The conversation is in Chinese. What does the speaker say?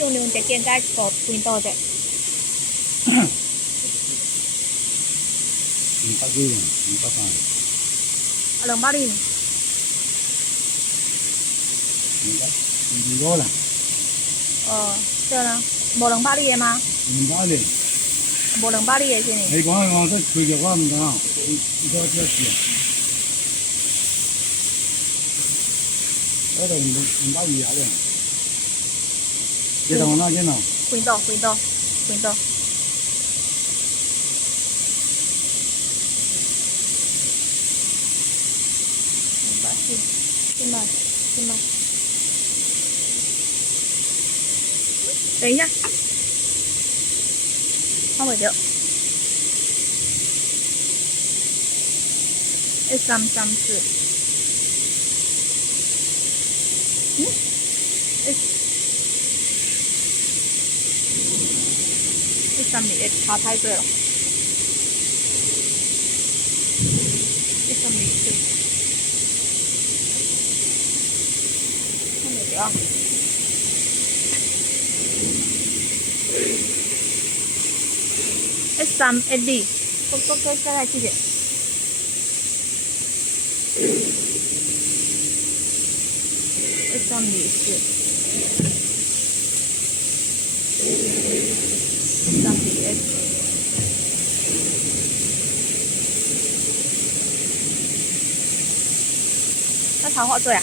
用两只肩胛骨拼到者。200几200啊，200哩。225啦。哦，对啦，无200哩的吗？ 200哩。无200哩的是呢。你讲这开着我唔知啊，你多少钱？那个220啊嘞。这种那件喏。拼到。进来。等一下，看袂着。1334。132差太多了。134。看袂着啊。132，再来几个。134。132。那桃花多呀？